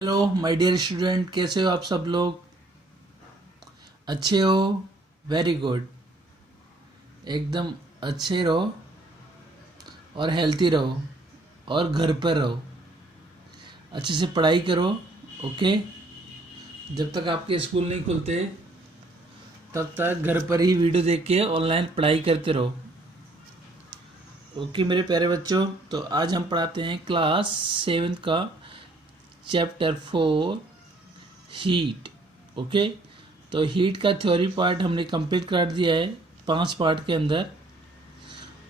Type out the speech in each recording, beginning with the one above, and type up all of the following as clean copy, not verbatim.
Hello my dear student, कैसे हो आप सब लोग? अच्छे हो? Very good. एकदम अच्छे रहो और हेल्थी रहो और घर पर रहो। अच्छे से पढ़ाई करो। ओके। जब तक आपके स्कूल नहीं खुलते तब तक घर पर ही वीडियो देख के ऑनलाइन पढ़ाई करते रहो। ओके मेरे प्यारे बच्चों, तो आज हम पढ़ाते हैं क्लास 7 का चैप्टर 4 हीट। ओके, तो हीट का थ्योरी पार्ट हमने कंप्लीट कर दिया है 5 पार्ट के अंदर,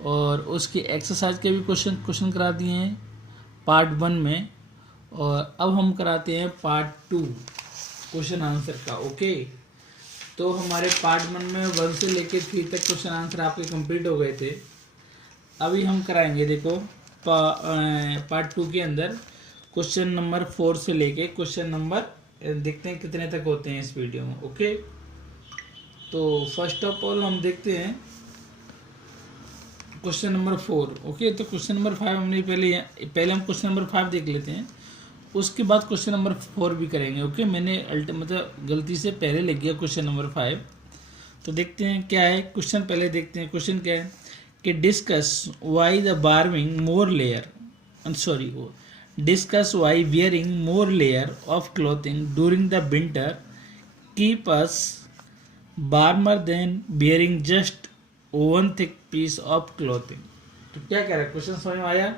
और उसके एक्सरसाइज के भी क्वेश्चन करा दिए हैं पार्ट 1 में। और अब हम कराते हैं पार्ट 2 क्वेश्चन आंसर का। ओके, तो हमारे पार्ट 1 में 1 से लेकर 3 तक क्वेश्चन आंसर आपके कंप्लीट हो गए थे। अभी हम कराएंगे, देखो पार्ट 2 के अंदर क्वेश्चन नंबर 4 से लेके क्वेश्चन नंबर, देखते हैं कितने तक होते हैं इस वीडियो में। ओके, तो फर्स्ट ऑफ ऑल हम देखते हैं क्वेश्चन नंबर 4। ओके, तो क्वेश्चन नंबर 5 हमने पहले हम क्वेश्चन नंबर 5 देख लेते हैं, उसके बाद क्वेश्चन नंबर 4 भी करेंगे। ओके, मैंने मतलब गलती से पहले लिख गया क्वेश्चन नंबर 5। तो देखते हैं क्या है क्वेश्चन। पहले देखते हैं क्वेश्चन क्या है कि डिस्कस वाई द बार्मिंग more layer, discuss why wearing more layer of clothing during the winter keep us warmer than wearing just one thick piece of clothing। तो क्या कह रहा है क्वेश्चन, समझ में आया?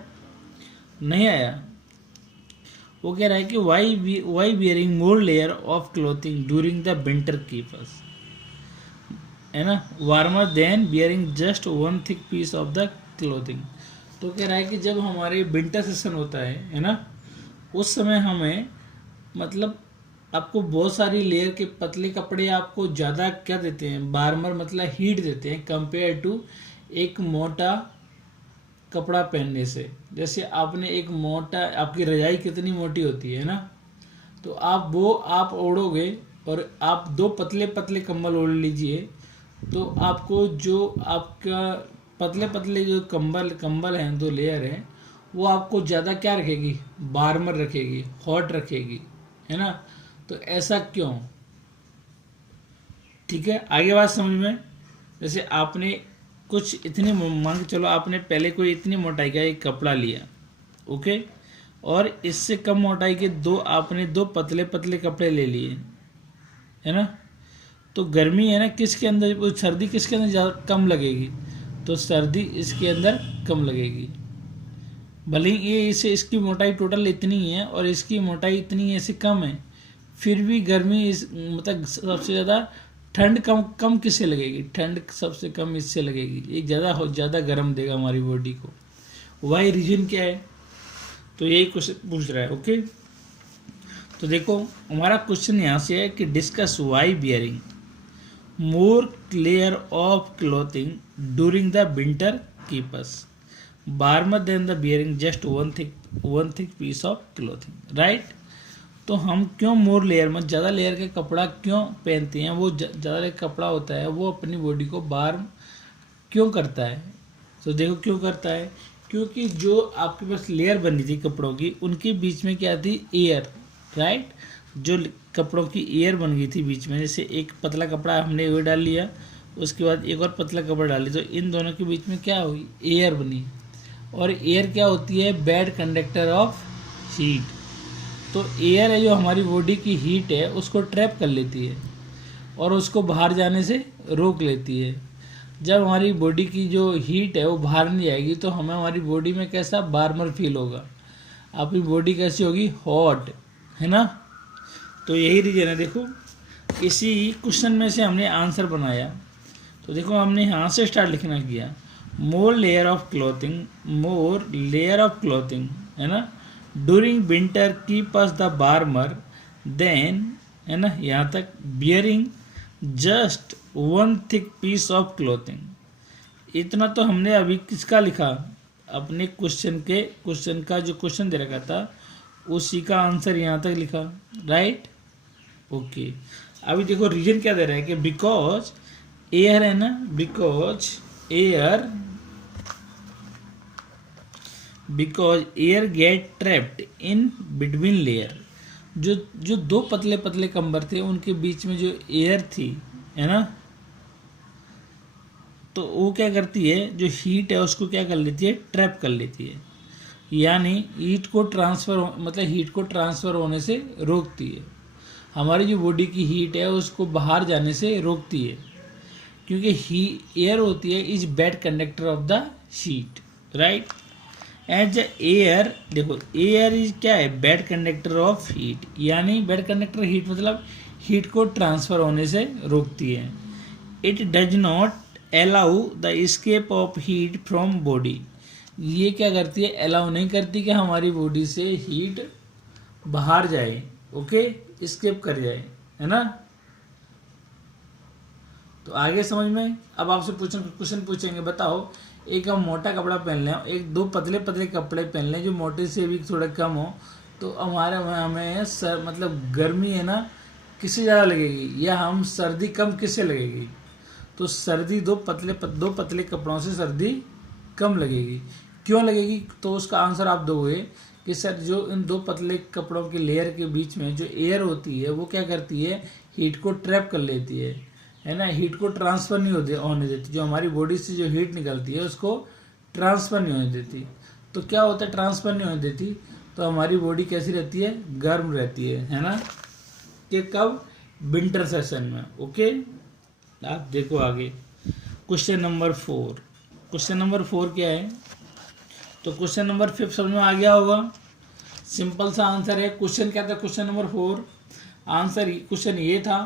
नहीं आया? वो कह रहा है कि why wearing more layer of clothing during the winter keep us, है ना, warmer than bearing just one thick piece of the clothing. तो कह रहा है कि जब हमारे विंटर सेशन होता है ना, उस समय हमें मतलब आपको बहुत सारी लेयर के पतले कपड़े आपको ज़्यादा क्या देते हैं, वार्मर मतलब हीट देते हैं कंपेयर टू एक मोटा कपड़ा पहनने से। जैसे आपने एक मोटा, आपकी रजाई कितनी मोटी होती है ना, तो आप ओढ़ोगे और आप 2 पतले पतले कंबल ओढ़ लीजिए, तो आपको जो आपका पतले पतले जो कंबल हैं, 2 लेयर हैं, वो आपको ज़्यादा क्या रखेगी, वार्मर रखेगी, हॉट रखेगी, है ना। तो ऐसा क्यों? ठीक है, आगे बात समझ में। जैसे आपने कुछ इतनी मान के चलो, आपने पहले कोई इतनी मोटाई का एक कपड़ा लिया, ओके, और इससे कम मोटाई के आपने 2 पतले पतले कपड़े ले लिए, है ना। तो गर्मी है ना किसके अंदर, सर्दी किसके अंदर ज़्यादा कम लगेगी, तो सर्दी इसके अंदर कम लगेगी। भले ही ये इसकी मोटाई टोटल इतनी है और इसकी मोटाई इतनी है, इससे कम है, फिर भी गर्मी मतलब सबसे ज़्यादा ठंड कम किससे लगेगी, ठंड सबसे कम इससे लगेगी, ये ज़्यादा गर्म देगा हमारी बॉडी को। वाई रीजन क्या है, तो यही क्वेश्चन पूछ रहा है। ओके, तो देखो हमारा क्वेश्चन यहाँ से है कि discuss Y bearing more layer of clothing during the winter keep us warmer than the wearing just one thick piece of clothing, right। तो हम क्यों मोर लेयर में ज़्यादा लेयर का कपड़ा क्यों पहनते हैं? वो ज़्यादा लेयर कपड़ा होता है, वो अपनी बॉडी को वार्म क्यों करता है? तो देखो क्यों करता है, क्योंकि जो आपके पास लेयर बनी थी कपड़ों की, उनके बीच में क्या थी, एयर, राइट। जो कपड़ों की एयर बन गई थी बीच में, जैसे एक पतला कपड़ा हमने वो डाल लिया, उसके बाद एक और पतला कपड़ा डाल लिया, तो इन दोनों के बीच में क्या हुई, एयर बनी। और एयर क्या होती है, बैड कंडक्टर ऑफ हीट। तो एयर है जो हमारी बॉडी की हीट है उसको ट्रैप कर लेती है और उसको बाहर जाने से रोक लेती है। जब हमारी बॉडी की जो हीट है वो बाहर नहीं जाएगी, तो हमें हमारी बॉडी में कैसा वार्मर फील होगा, आपकी बॉडी कैसी होगी, हॉट, है ना। तो यही रीजन है। देखो इसी क्वेश्चन में से हमने आंसर बनाया, तो देखो हमने यहाँ से स्टार्ट लिखना किया, मोर लेयर ऑफ क्लोथिंग, है ना, during winter keep us the warmer than, है ना, यहाँ तक bearing just one thick piece of clothing. इतना तो हमने अभी किसका लिखा, अपने क्वेश्चन का जो क्वेश्चन दे रखा था उसी का आंसर यहाँ तक लिखा, राइट। ओके, अभी देखो रीजन क्या दे रहा है कि बिकॉज एयर है ना, because air gate trapped in between layer. जो जो दो पतले पतले कंबल थे उनके बीच में जो एयर थी, है ना, तो वो क्या करती है, जो हीट है उसको क्या कर लेती है, ट्रैप कर लेती है, यानी हीट को ट्रांसफ़र होने से रोकती है। हमारी जो बॉडी की हीट है उसको बाहर जाने से रोकती है, क्योंकि एयर होती है is bad conductor of the heat, right. As air, देखो एयर इज क्या है, बैड कंडक्टर ऑफ हीट, यानी बैड कंडक्टर हीट मतलब हीट को ट्रांसफ़र होने से रोकती है। It does not allow the escape of heat from body, ये क्या करती है, अलाउ नहीं करती कि हमारी बॉडी से हीट बाहर जाए, ओके, एस्केप कर जाए, है ना। तो आगे समझ में। अब आपसे क्वेश्चन पूछेंगे, बताओ एक हम मोटा कपड़ा पहन लें, एक दो पतले पतले कपड़े पहन लें जो मोटे से भी थोड़ा कम हो, तो हमें मतलब गर्मी है ना किससे ज़्यादा लगेगी, या हम सर्दी कम किससे लगेगी। तो सर्दी दो पतले कपड़ों से सर्दी कम लगेगी। क्यों लगेगी, तो उसका आंसर आप दोगे कि सर जो इन दो पतले कपड़ों के लेयर के बीच में जो एयर होती है वो क्या करती है, हीट को ट्रैप कर लेती है ना, हीट को ट्रांसफ़र नहीं होने देती, जो हमारी बॉडी से जो हीट निकलती है उसको ट्रांसफ़र नहीं होने देती। तो क्या होता है, ट्रांसफ़र नहीं होने देती, तो हमारी बॉडी कैसी रहती है, गर्म रहती है ना, कि कब, विंटर सेशन में, ओके। आप देखो आगे क्वेश्चन नंबर 4। क्वेश्चन नंबर 4 क्या है, तो क्वेश्चन नंबर 5 समझ में आ गया होगा, सिंपल सा आंसर है। क्वेश्चन क्या था, क्वेश्चन नंबर 4 आंसर, क्वेश्चन ये था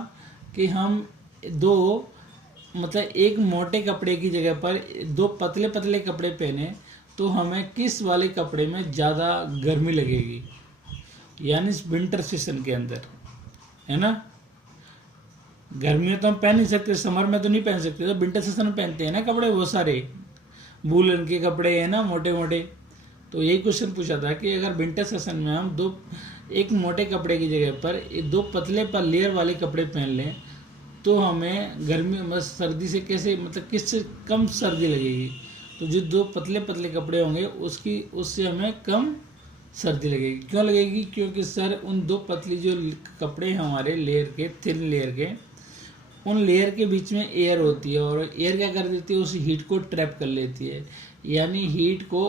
कि हम दो मतलब एक मोटे कपड़े की जगह पर दो पतले पतले कपड़े पहने तो हमें किस वाले कपड़े में ज़्यादा गर्मी लगेगी, यानी विंटर सीजन के अंदर, है ना। गर्मी में तो हम पहन नहीं सकते, समर में तो नहीं पहन सकते, तो विंटर सीजन में पहनते हैं ना कपड़े, वो सारे वूलन के कपड़े हैं ना, मोटे मोटे। तो यही क्वेश्चन पूछा था कि अगर विंटर सेशन में हम एक मोटे कपड़े की जगह पर दो पतले पर लेयर वाले कपड़े पहन लें तो हमें गर्मी सर्दी से कैसे, मतलब किससे कम सर्दी लगेगी। तो जो दो पतले पतले कपड़े होंगे उससे हमें कम सर्दी लगेगी। क्यों लगेगी, क्योंकि सर उन दो पतली जो कपड़े हैं हमारे लेयर के, थिन लेयर के, उन लेयर के बीच में एयर होती है और एयर क्या कर देती है, उस हीट को ट्रैप कर लेती है, यानी हीट को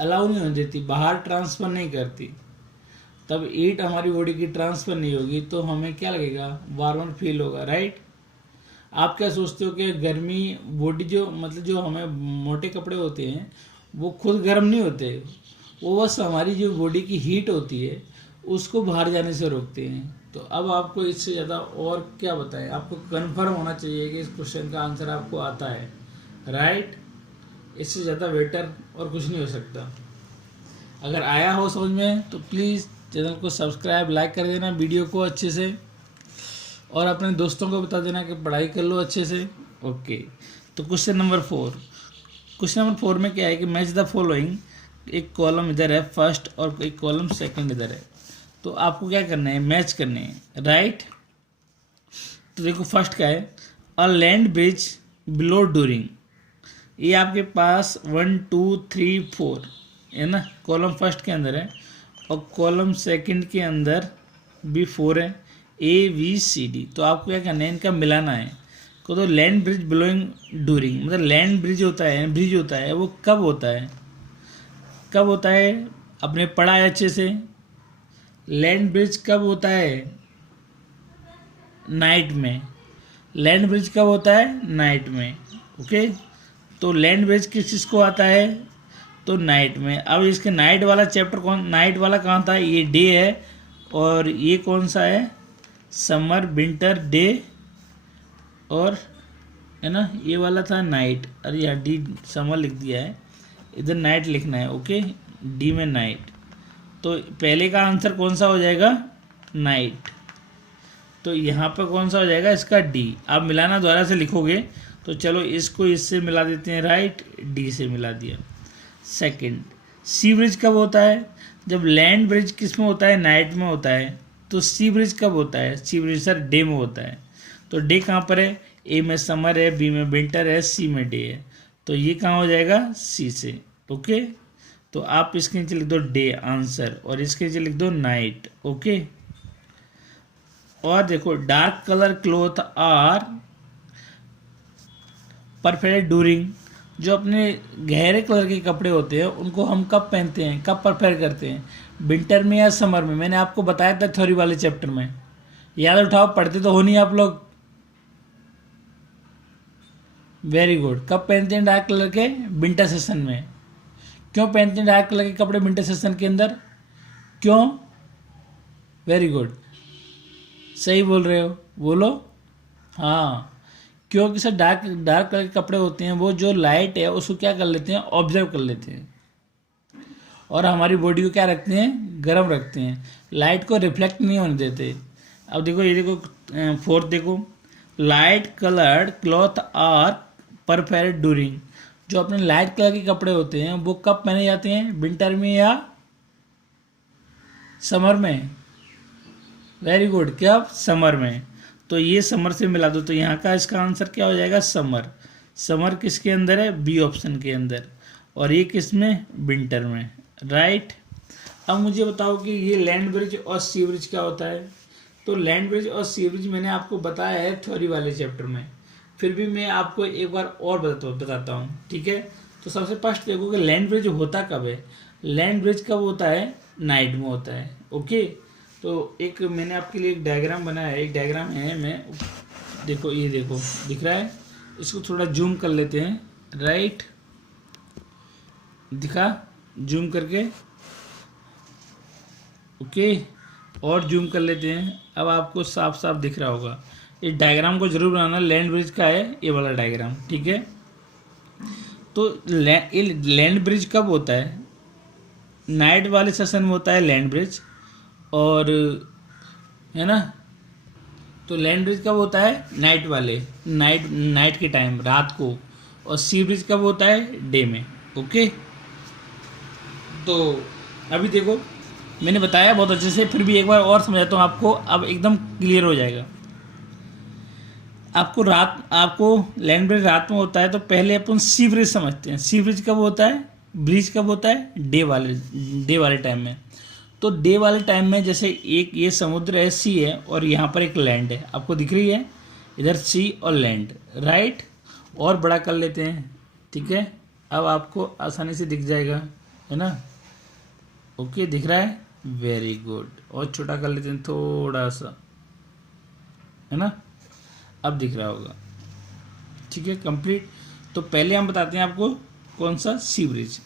अलाउ नहीं होने देती, बाहर ट्रांसफ़र नहीं करती। तब हीट हमारी बॉडी की ट्रांसफ़र नहीं होगी तो हमें क्या लगेगा, वार्मर फील होगा, राइट। आप क्या सोचते हो कि गर्मी बॉडी जो हमें मोटे कपड़े होते हैं वो खुद गर्म नहीं होते, वो बस हमारी जो बॉडी की हीट होती है उसको बाहर जाने से रोकते हैं। तो अब आपको इससे ज़्यादा और क्या बताएं, आपको कन्फर्म होना चाहिए कि इस क्वेश्चन का आंसर आपको आता है, राइट। इससे ज़्यादा बेटर और कुछ नहीं हो सकता। अगर आया हो समझ में तो प्लीज़ चैनल को सब्सक्राइब, लाइक कर देना वीडियो को अच्छे से, और अपने दोस्तों को बता देना कि पढ़ाई कर लो अच्छे से, ओके। तो क्वेश्चन नंबर 4 में क्या है कि मैच द फॉलोइंग, एक कॉलम इधर है फर्स्ट और एक कॉलम सेकंड इधर है, तो आपको क्या करना है, मैच करने हैं, राइट। तो देखो फर्स्ट क्या है, a land bridge below during, ये आपके पास 1 2 3 4 है ना, कॉलम फर्स्ट के अंदर है, और कॉलम सेकंड के अंदर भी 4 है, ABCD। तो आपको क्या करना है, इनका मिलाना है। तो लैंड ब्रिज बिलोइंग डूरिंग, मतलब लैंड ब्रिज होता है वो कब होता है, आपने पढ़ा है अच्छे से। लैंड ब्रिज कब होता है, नाइट में। लैंड ब्रिज कब होता है, नाइट में, ओके। तो लैंड ब्रिज किस चीज़ को आता है, तो नाइट में। अब इसके नाइट वाला चैप्टर नाइट वाला कहाँ था, ये डे है, और ये कौन सा है, समर विंटर डे, और है ना ये वाला था नाइट। अरे यार डी समर लिख दिया है, इधर नाइट लिखना है, ओके, डी में नाइट। तो पहले का आंसर कौन सा हो जाएगा, नाइट। तो यहाँ पर कौन सा हो जाएगा, इसका डी। आप मिलाना दोबारा से लिखोगे तो चलो इसको इससे मिला देते हैं, राइट, डी से मिला दिया। सेकंड, सी ब्रिज कब होता है, जब लैंड ब्रिज किस में होता है, नाइट में होता है। तो सी ब्रिज कब होता है, सी ब्रिज सर डे में होता है। तो डे कहाँ पर है, ए में समर है, बी में विंटर है, सी में डे है। तो ये कहाँ हो जाएगा, सी से, ओके। तो आप इसके नीचे लिख दो डे आंसर, और इसके नीचे लिख दो नाइट, ओके। और देखो dark colour cloth are perfect during, जो अपने गहरे कलर के कपड़े होते हैं उनको हम कब पहनते हैं, कब परफेक्ट करते हैं, विंटर में या समर में। मैंने आपको बताया था थ्योरी वाले चैप्टर में, याद उठाओ, पढ़ते तो हो नहीं आप लोग। Very good. कब पहनते हैं डार्क कलर के, विंटर सेशन में। क्यों पहनते हैं डार्क कलर के कपड़े विंटर सेशन के अंदर, क्यों? वेरी गुड, सही बोल रहे हो, बोलो। हाँ, क्योंकि सर डार्क डार्क कलर के कपड़े होते हैं वो जो लाइट है उसको क्या कर लेते हैं, ऑब्जर्व कर लेते हैं, और हमारी बॉडी को क्या रखते हैं, गर्म रखते हैं, लाइट को रिफ्लेक्ट नहीं होने देते। अब देखो ये देखो फोर्थ देखो, light coloured cloth are perfect during, जो अपने लाइट कलर के कपड़े होते हैं वो कब पहने जाते हैं, विंटर में या समर में। वेरी गुड, क्या, समर में। तो ये समर से मिला दो, तो यहाँ का इसका आंसर क्या हो जाएगा, समर। समर किसके अंदर है, बी ऑप्शन के अंदर, और ये किस में, विंटर में, राइट। अब मुझे बताओ कि ये लैंड ब्रिज और सी ब्रिज क्या होता है। तो लैंड ब्रिज और सी ब्रिज मैंने आपको बताया है थ्योरी वाले चैप्टर में, फिर भी मैं आपको एक बार और बताता हूँ, ठीक है। तो सबसे फर्स्ट देखो कि लैंड ब्रिज होता कब है। लैंड ब्रिज कब होता है, नाइट में होता है, ओके। तो एक मैंने आपके लिए एक डायग्राम बनाया है, एक डायग्राम है, मैं देखो, ये देखो दिख रहा है, इसको थोड़ा जूम कर लेते हैं, राइट, दिखा, जूम करके, ओके, और जूम कर लेते हैं। अब आपको साफ साफ दिख रहा होगा। इस डायग्राम को जरूर बनाना, लैंड ब्रिज का है ये वाला डायग्राम, ठीक है। तो लैंड ब्रिज कब होता है, नाइट वाले सेशन में होता है लैंड ब्रिज, और है ना। तो लैंड ब्रिज कब होता है, नाइट वाले, नाइट के टाइम, रात को, और सी ब्रिज कब होता है, डे में, ओके। तो अभी देखो मैंने बताया बहुत अच्छे से, फिर भी एक बार और समझाता हूँ आपको, अब एकदम क्लियर हो जाएगा आपको लैंड ब्रिज रात में होता है, तो पहले अपन सी ब्रिज समझते हैं। सी ब्रिज कब होता है, ब्रिज कब होता है, डे वाले टाइम में। तो डे वाले टाइम में जैसे एक ये समुद्र है, सी है, और यहाँ पर एक लैंड है, आपको दिख रही है, इधर सी और लैंड, राइट। और बड़ा कर लेते हैं, ठीक है, अब आपको आसानी से दिख जाएगा, है ना, ओके, दिख रहा है, वेरी गुड। और छोटा कर लेते हैं थोड़ा सा, है ना, अब दिख रहा होगा, ठीक है, कंप्लीट। तो पहले हम बताते हैं आपको कौन सा, सी ब्रिज।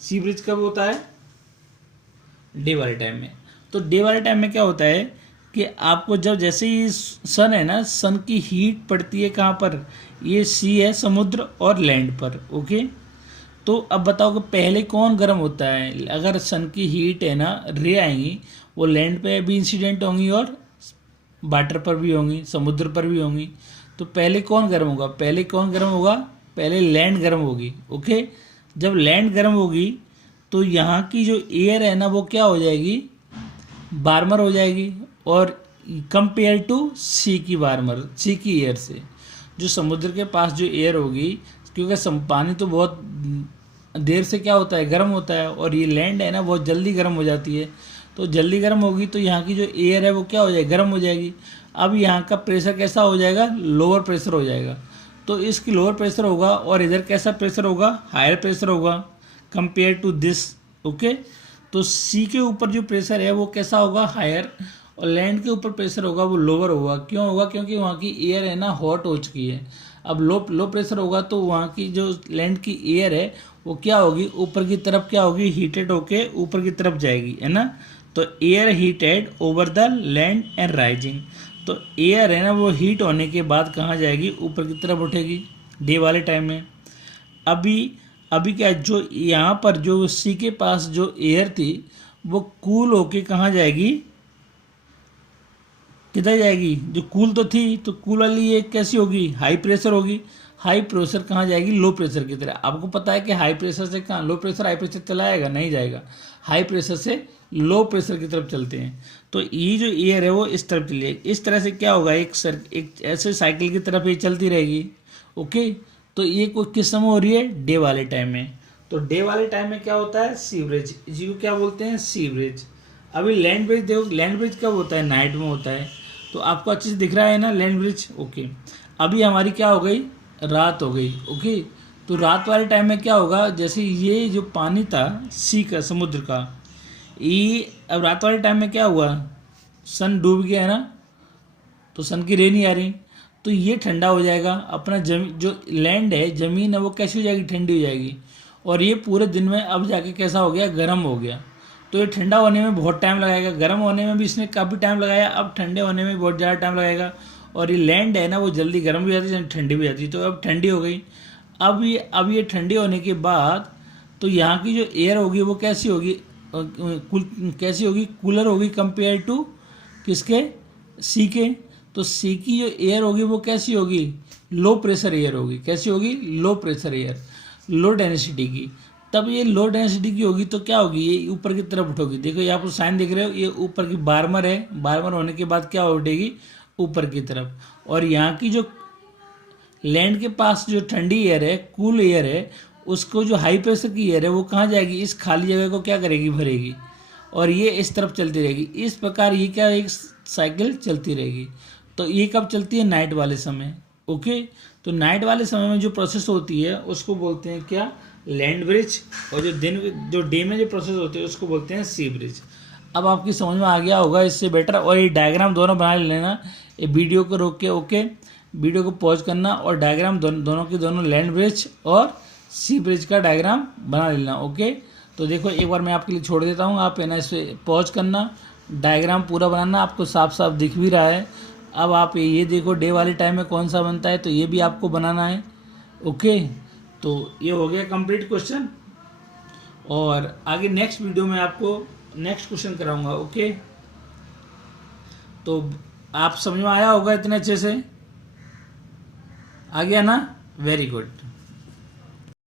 सी ब्रिज कब होता है, डे वाले टाइम में। तो डे वाले टाइम में क्या होता है कि आपको जब जैसे ही सन है ना, सन की हीट पड़ती है कहाँ पर, ये सी है, समुद्र और लैंड पर, ओके। तो अब बताओ कि पहले कौन गर्म होता है। अगर सन की हीट है ना, रे आएंगी, वो लैंड पे भी इंसिडेंट होंगी और वाटर पर भी होंगी, समुद्र पर भी होंगी। तो पहले कौन गर्म होगा, पहले लैंड गर्म होगी, ओके। जब लैंड गर्म होगी तो यहाँ की जो एयर है ना वो क्या हो जाएगी, वार्मर हो जाएगी, और कंपेयर टू सी की वार्मर, सी की एयर से, जो समुद्र के पास जो एयर होगी, क्योंकि पानी तो बहुत देर से क्या होता है, गर्म होता है, और ये लैंड है ना बहुत जल्दी गर्म हो जाती है। तो जल्दी गर्म होगी तो यहाँ की जो एयर है वो क्या हो जाएगी, गर्म हो जाएगी। अब यहाँ का प्रेशर कैसा हो जाएगा, लोअर प्रेशर हो जाएगा। तो इसकी लोअर प्रेशर होगा, और इधर कैसा प्रेशर होगा, हायर प्रेशर होगा कंपेयर टू दिस, ओके। तो सी के ऊपर जो प्रेशर है वो कैसा होगा, हायर, और लैंड के ऊपर प्रेशर होगा वो लोअर होगा। क्यों होगा, क्योंकि वहाँ की एयर है ना हॉट हो चुकी है। अब लो प्रेशर होगा तो वहाँ की जो लैंड की एयर है वो क्या होगी, ऊपर की तरफ क्या होगी, हीटेड होके ऊपर की तरफ जाएगी, है ना। तो air heated over the land and rising. तो एयर है ना वो हीट होने के बाद कहाँ जाएगी, ऊपर की तरफ उठेगी, डे वाले टाइम में। अभी क्या, जो यहाँ पर जो सी के पास जो एयर थी वो कूल होके कहाँ जाएगी, किधर जाएगी, जो कूल तो थी, तो कूल वाली ये कैसी होगी, हाई प्रेशर होगी। हाई प्रेशर कहाँ जाएगी, लो प्रेशर की तरह। आपको पता है कि हाई प्रेशर से कहाँ, लो प्रेशर हाई प्रेशर चला जाएगा, नहीं जाएगा, हाई प्रेशर से लो प्रेशर की तरफ चलते हैं। तो ये जो एयर है वो इस तरफ चली जाएगी। इस तरह से क्या होगा, एक ऐसे साइकिल की तरफ ये चलती रहेगी, ओके। तो ये किस समय हो रही है, डे वाले टाइम में। तो डे वाले टाइम में क्या होता है, सी ब्रिज, जी को क्या बोलते हैं, सी ब्रिज। अभी लैंड ब्रिज देखो, लैंड ब्रिज कब होता है, नाइट में होता है। तो आपको अच्छे से दिख रहा है ना लैंड ब्रिज, ओके। अभी हमारी क्या हो गई, रात हो गई, ओके। तो रात वाले टाइम में क्या होगा, जैसे ये जो पानी था सी का, समुद्र का, ये अब रात वाले टाइम में क्या हुआ, सन डूब गया है ना, तो सन की रे नहीं आ रही, तो ये ठंडा हो जाएगा अपना। जो लैंड है, ज़मीन है, वो कैसी हो जाएगी, ठंडी हो जाएगी। और ये पूरे दिन में अब जाके कैसा हो गया, गर्म हो गया। तो ये ठंडा होने में बहुत टाइम लगाएगा, गर्म होने में भी इसने काफ़ी टाइम लगाया, अब ठंडे होने में बहुत ज़्यादा टाइम लगाएगा। और ये लैंड है ना, वो जल्दी गर्म भी जाती है, ठंडी भी जाती है। तो अब ठंडी हो गई। अब ये ठंडी होने के बाद तो यहाँ की जो एयर होगी वो कैसी होगी, कैसी होगी, कूलर होगी कंपेयर टू किसके, सी के। तो सी की जो एयर होगी वो कैसी होगी, लो प्रेशर एयर होगी। कैसी होगी, low pressure air, low density की। तब ये लो डेंसिटी की होगी तो क्या होगी, ये ऊपर की तरफ उठोगी। देखो ये आप साइन देख रहे हो, ये ऊपर की बार्मर है, बार्मर होने के बाद क्या उठेगी, ऊपर की तरफ। और यहाँ की जो लैंड के पास जो ठंडी एयर है, कूल एयर है, उसको जो हाई प्रेशर की एयर है वो कहाँ जाएगी, इस खाली जगह को क्या करेगी, भरेगी। और ये इस तरफ चलती रहेगी। इस प्रकार ये क्या, एक साइकिल चलती रहेगी। तो ये कब चलती है, नाइट वाले समय, ओके। तो नाइट वाले समय में जो प्रोसेस होती है उसको बोलते हैं क्या, लैंड ब्रिज। और जो डे में जो प्रोसेस होती है उसको बोलते हैं सी ब्रिज। अब आपकी समझ में आ गया होगा इससे बेटर। और ये डायग्राम दोनों बना लेना, ये वीडियो को रोक के, ओके। वीडियो को पॉज करना और डायग्राम दोनों की दोनों लैंड ब्रिज और सी ब्रिज का डायग्राम बना लेना, ओके। तो देखो एक बार मैं आपके लिए छोड़ देता हूँ, आप है ना इसे पॉज करना, डायग्राम पूरा बनाना, आपको साफ साफ दिख भी रहा है। अब आप ये देखो डे वाले टाइम में कौन सा बनता है, तो ये भी आपको बनाना है, ओके। तो ये हो गया कंप्लीट क्वेश्चन। और आगे नेक्स्ट वीडियो में आपको नेक्स्ट क्वेश्चन कराऊंगा, ओके। तो आप समझ में आया होगा इतने अच्छे से, आ गया ना, वेरी गुड।